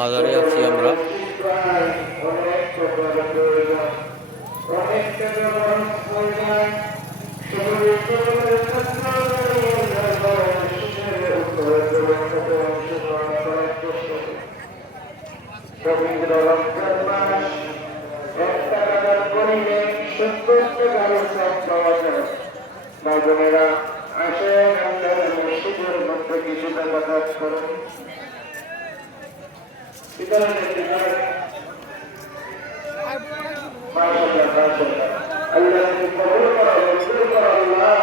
মাজারে আছি আমরা। পবিত্র রমজান মাস একটা টাকার পরিমাণ 70 টাকার সব পাওয়া যায়। মা বোনেরা আসেন আপনারা মসজিদের মধ্যে কিছু টাকা কাজ করুন। মাশাআল্লাহ মাশাআল্লাহ আল্লাহ কবুল করো, মঞ্জুর করো আল্লাহ।